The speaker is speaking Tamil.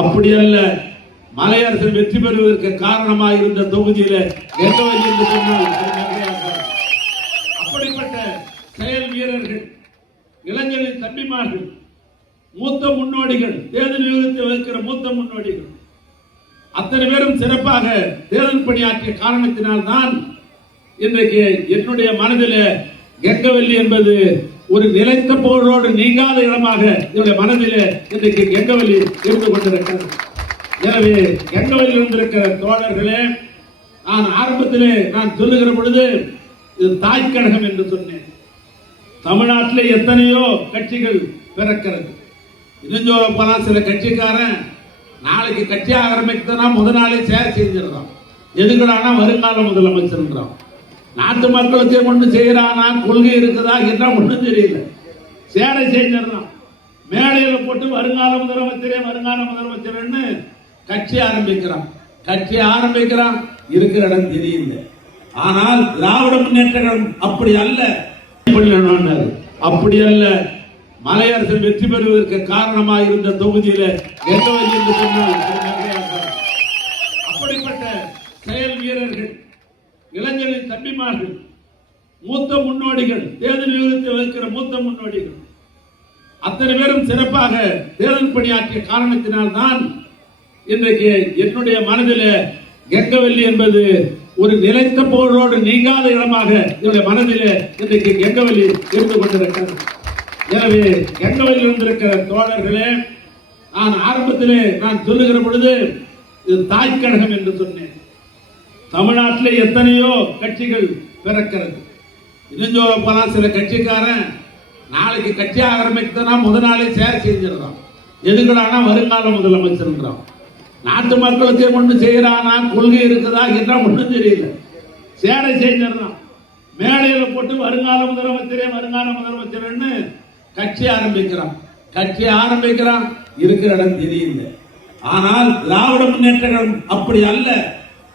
அப்படி அல்ல. மலையரசன் வெற்றி பெறுவதற்கு காரணமாக இருந்த தொகுதியில கெங்கவல்லி என்று சொன்னால் அப்படிப்பட்ட செயல் வீரர்கள், இளைஞர்களின் தம்பிமார்கள், மூத்த முன்னோடிகள், தேர்தல் யுகத்தை வகிக்கிற மூத்த முன்னோடிகள் அத்தனை பேரும் சிறப்பாக தேர்தல் பணியாற்றிய காரணத்தினால் தான் இன்றைக்கு என்னுடைய மனதில் கெங்கவல்லி என்பது ஒரு நிலைத்த போரோடு நீங்காத இடமாக என்னுடைய மனதில் இன்றைக்கு கெங்கவல்லி இருந்து கொண்டிருக்கிறது. எனவே கெங்கவல்லி இருந்திருக்கிற தோழர்களே, நான் ஆரம்பத்திலே நான் சொல்லுகிற பொழுது இது தாய் கழகம் என்று சொன்னேன். தமிழ்நாட்டிலே எத்தனையோ கட்சிகள் பிறக்கிறது. இன்னும் சில கட்சிக்காரன் நாளைக்கு கட்சி ஆரம்பித்தனா முதல் நாளே சேர் செஞ்சிடறான். எதுக்கடானா வருங்கால முதலமைச்சர்ன்றான். நாட்டு மக்களுக்கு ஒன்று செய்யறானா, கொள்கை இருக்குதா என்ன ஒன்றும் தெரியல. சேரை செஞ்சிடறான். மேடையில போட்டு வருங்கால முதலமைச்சர்னு கட்சி ஆரம்பிக்கிறான். இருக்கிற இடம் தெரியல. ஆனால் திராவிட முன்னேற்ற கழகம் அப்படி அல்ல. அப்படி அல்ல. மலையரசன் வெற்றி பெறுவதற்கு காரணமாக இருந்த தொகுதியில கெங்கவல்லி என்று சொன்னால் அப்படிப்பட்ட செயல் வீரர்கள், இளைஞர்களின் தம்பிமார்கள், மூத்த முன்னோடிகள், தேர்தல் யுகத்தை வகிக்கிற மூத்த முன்னோடிகள் அத்தனை பேரும் சிறப்பாக தேர்தல் பணியாற்றிய காரணத்தினால் தான் இன்றைக்கு என்னுடைய மனதில் கெங்கவல்லி என்பது ஒரு நிலைத்த போரோடு நீங்காத இடமாக என்னுடைய மனதில் இன்றைக்கு கெங்கவல்லி இருந்து கொண்டிருக்கிறது. எனவே கெங்கவல்லி இருந்திருக்கிற தோழர்களே, நான் ஆரம்பத்திலே நான் சொல்லுகிற பொழுது இது தாய் கழகம் என்று சொன்னேன். தமிழ்நாட்டிலே எத்தனையோ கட்சிகள் பிறக்கிறது. இன்னும் சில கட்சிக்காரன் நாளைக்கு கட்சி ஆரம்பித்தனா முதல் நாளே சேர் செஞ்சிடறான். எதுக்கடானா வருங்கால முதலமைச்சர்ன்றான். நாட்டு மக்களுக்கு ஒன்று செய்யறானா, கொள்கை இருக்குதா என்ன ஒன்றும் தெரியல. சேரை செஞ்சிடறான். மேடையில போட்டு வருங்கால முதலமைச்சர்னு கட்சி ஆரம்பிக்கிறான். இருக்கிற இடம் தெரியல. ஆனால் திராவிட முன்னேற்ற கழகம் அப்படி அல்ல.